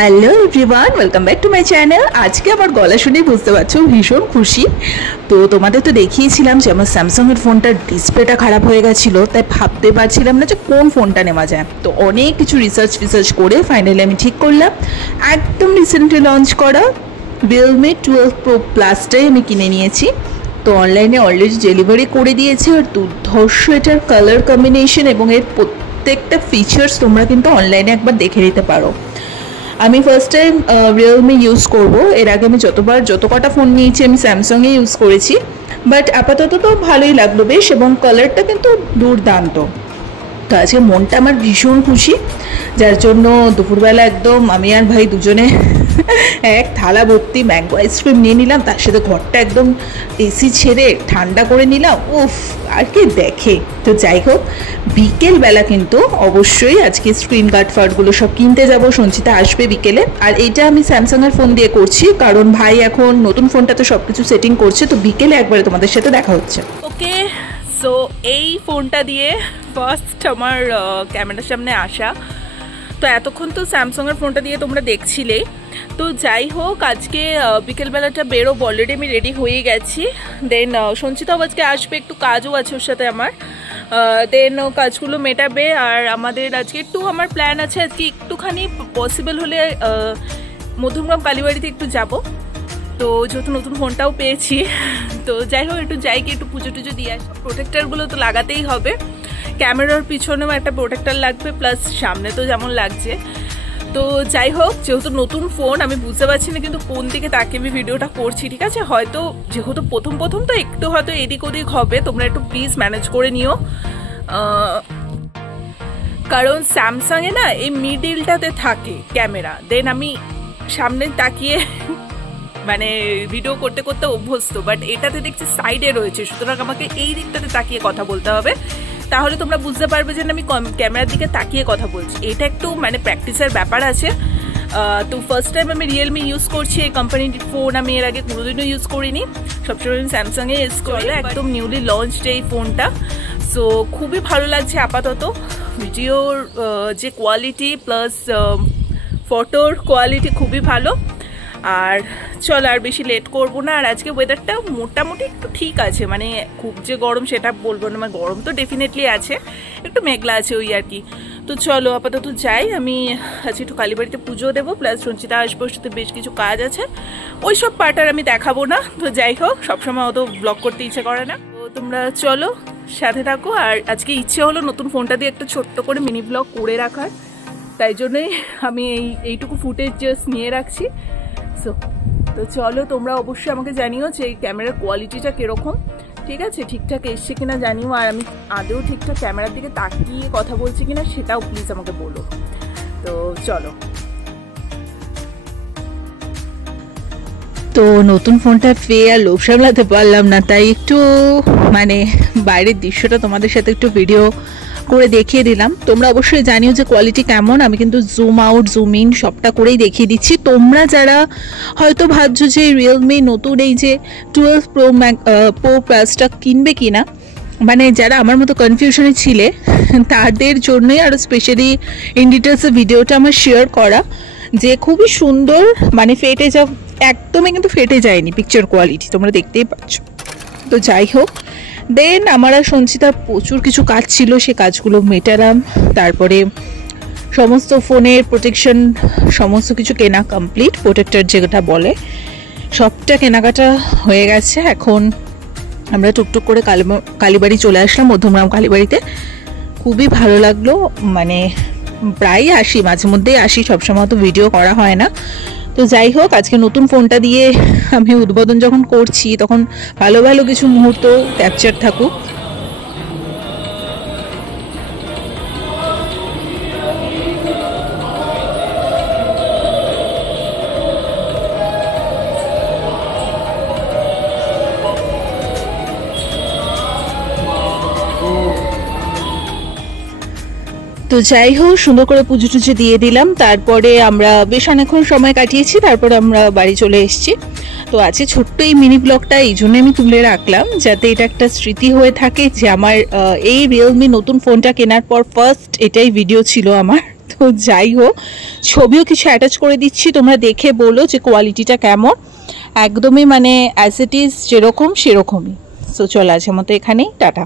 Hello everyone, welcome back to my channel. আজকে আমার গলা শুনেই বুঝতে পারছো ভীষণ খুশি। তো তোমাদের তো দেখিয়েছিলাম যে আমার স্যামসাংয়ের ফোনটার ডিসপ্লেটা খারাপ হয়ে গেছিলো, তাই ভাবতে পারছিলাম না যে কোন ফোনটা নেওয়া যায়। তো অনেক কিছু রিসার্চ করে ফাইনালি আমি ঠিক করলাম একদম রিসেন্টলি লঞ্চ করা রিয়েলমি 12 প্রো প্লাসটাই আমি কিনে নিয়েছি। তো অনলাইনে অলরেডি ডেলিভারি করে দিয়েছে। আর দুর্ধর্ষ এটার কালার কম্বিনেশন এবং এর প্রত্যেকটা ফিচার্স তোমরা কিন্তু অনলাইনে একবার দেখে নিতে পারো। আমি ফার্স্ট টাইম রিয়েলমি ইউজ করব। এর আগে আমি যত কটা ফোন নিয়েছি আমি স্যামসাংয়ে ইউজ করেছি, বাট আপাতত তো ভালোই লাগলো বেশ, এবং কালারটা কিন্তু দুর্দান্ত। তো আজকে মনটা আমার ভীষণ খুশি, যার জন্য দুপুরবেলা একদম আমি আর ভাই দুজনে এক থালা ভর্তি ম্যাঙ্গো আইসক্রিম নিয়ে নিলাম, তার সাথে ঘরটা একদম এসি ছেড়ে ঠান্ডা করে নিলাম। উফ, আর কি দেখে। তো যাই হোক, বিকেলবেলা কিন্তু অবশ্যই আজকে স্ক্রিন গার্ড ফার্ডগুলো সব কিনতে যাব। সঞ্চিতা আসবে বিকেলে। আর এইটা আমি স্যামসাংয়ের ফোন দিয়ে করছি, কারণ ভাই এখন নতুন ফোনটাতে সব কিছু সেটিং করছে। তো বিকেলে একবারে তোমাদের সাথে দেখা হচ্ছে। ওকে, সো এই ফোনটা দিয়ে ফার্স্ট আমার ক্যামেরার সামনে আসা। তো এতক্ষণ তো স্যামসাংয়ের ফোনটা দিয়ে তোমরা দেখছিলে। তো যাই হোক, আজকে বিকেলবেলাটা বেরোবো, অলরেডি আমি রেডি হয়ে গেছি। দেন সঞ্চিতাও আজকে আসবে, একটু কাজও আছে ওর সাথে আমার। দেন কাজগুলো মেটাবে। আর আমাদের আজকে একটু আমার প্ল্যান আছে, আজকে একটুখানি পসিবল হলে মধ্যমগ্রাম কালীবাড়িতে একটু যাব। তো যেহেতু নতুন ফোনটাও পেয়েছি, তো যাই হোক একটু যাই গিয়ে একটু পুজো টুজো দিয়ে আসি। প্রোটেক্টারগুলো তো লাগাতেই হবে, ক্যামেরার পিছনেও একটা প্রোটেক্টার লাগবে, প্লাস সামনে তো যেমন লাগছে। তো যাই হোক, যেহেতু নতুন ফোন আমি বুঝতে পারছি না কিন্তু কোন দিকে তাকে আমি ভিডিওটা করছি, ঠিক আছে? হয়তো যেহেতু প্রথম তো একটু হয়তো এদিক ওদিক হবে, তোমরা একটু প্লিজ ম্যানেজ করে নিও। কারণ স্যামসাংয়ে না এই মিডিলটাতে থাকে ক্যামেরা, দেন আমি সামনে তাকিয়ে মানে ভিডিও করতে করতে অভ্যস্ত, বাট এটাতে দেখছি সাইডে রয়েছে, সুতরাং আমাকে এই দিকটাতে তাকিয়ে কথা বলতে হবে। তাহলে তোমরা বুঝতে পারবে যে আমি ক্যামেরার দিকে তাকিয়ে কথা বলছি। এটা একটু মানে প্র্যাকটিসের ব্যাপার আছে। তো ফার্স্ট টাইম আমি রিয়েলমি ইউজ করছি। এই কোম্পানির ফোন আমি এর আগে কোনোদিনও ইউজ করিনি, সবসময় আমি স্যামসাংয়ে ইউজ করি। একদম নিউলি লঞ্চড এই ফোনটা। সো খুবই ভালো লাগছে আপাতত। ভিডিওর যে কোয়ালিটি প্লাস ফটোর কোয়ালিটি খুবই ভালো। আর চল আর বেশি লেট করবো না। আর আজকে ওয়েদারটা মোটামুটি একটু ঠিক আছে, মানে খুব যে গরম সেটা বলবো না, মানে গরম তো ডেফিনেটলি আছে, একটু মেঘলা আছে ওই আর কি। তো চলো আপাতত যাই। আমি আজকে একটু কালীবাড়িতে পুজো দেবো, প্লাস সঞ্চিতা আসবো, ওর সাথে বেশ কিছু কাজ আছে, ওই সব পার্ট আর আমি দেখাবো না। তো যাই হোক, সবসময় অত ব্লগ করতে ইচ্ছে করে না। তো তোমরা চলো সাথে থাকো। আর আজকে ইচ্ছে হলো নতুন ফোনটা দিয়ে একটা ছোট্ট করে মিনি ব্লগ করে রাখার, তাই জন্যই আমি এইটুকু ফুটেজ জাস্ট নিয়ে রাখছি। তো চলো, তোমরা অবশ্যই আমাকে জানিও যে এই ক্যামেরার কোয়ালিটিটা কিরকম, ঠিক আছে? ঠিকঠাক এসছে কিনা জানিও। আর আমি আদৌ ঠিকঠাক ক্যামেরার দিকে তাকিয়ে কথা বলছি কিনা সেটাও প্লিজ আমাকে বলো। তো চলো। তো নতুন ফোনটা পেয়ে আর লোভ সামলাতে পারলাম না, তাই একটু মানে বাইরের দৃশ্যটা তোমাদের সাথে একটু ভিডিও করে দেখিয়ে দিলাম। তোমরা অবশ্যই জানিও যে কোয়ালিটি কেমন। আমি কিন্তু জুম আউট জুম ইন সবটা করেই দেখিয়ে দিচ্ছি। তোমরা যারা হয়তো ভাবছো যে রিয়েলমি নতুন এই যে 12 প্রো প্লাসটা কিনবে কিনা, মানে যারা আমার মতো কনফিউশনে ছিলে তাদের জন্যই আর স্পেশালি ইন ডিটেলসে ভিডিওটা আমার শেয়ার করা, যে খুবই সুন্দর, মানে একদমই কিন্তু ফেটে যায়নি। পিকচার কোয়ালিটি তোমরা দেখতেই পাচ্ছ। তো যাই হোক, দেন আমার আর সঞ্চিতার প্রচুর কিছু কাজ ছিল, সে কাজগুলো মেটালাম। তারপরে সমস্ত ফোনের প্রোটেকশন সমস্ত কিছু কেনা কমপ্লিট, প্রোটেক্টর যেটা বলে সবটা কেনাকাটা হয়ে গেছে। এখন আমরা টুকটুক করে কালীবাড়ি চলে আসলাম, মধ্যমগ্রাম কালীবাড়িতে। খুবই ভালো লাগলো, মানে প্রায় আসি, মাঝে মধ্যেই আসি, সবসময় তো ভিডিও করা হয় না। তো যাই হোক, আজকে নতুন ফোনটা দিয়ে আমি উদ্বোধন যখন করছি তখন ভালো ভালো কিছু মুহূর্ত ক্যাপচার থাকুক। তো যাই হোক, সুন্দর করে পুজো টুজো দিয়ে দিলাম। তারপরে আমরা বেশ অনেকক্ষণ সময় কাটিয়েছি, তারপরে আমরা বাড়ি চলে এসেছি। তো আজকে ছোট্ট এই মিনি ব্লগটা এই জন্য আমি তুলে রাখলাম, যাতে এটা একটা স্মৃতি হয়ে থাকে যে আমার এই রিয়েলমি নতুন ফোনটা কেনার পর ফার্স্ট এটাই ভিডিও ছিল আমার। তো তো যাই হোক, ছবিও কিছু অ্যাটাচ করে দিচ্ছি, তোমরা দেখে বলো যে কোয়ালিটিটা কেমন। একদমই মানে অ্যাজ ইট ইজ যেরকম সেরকমই। সো চলো আজকের মতো এখানেই, টাটা।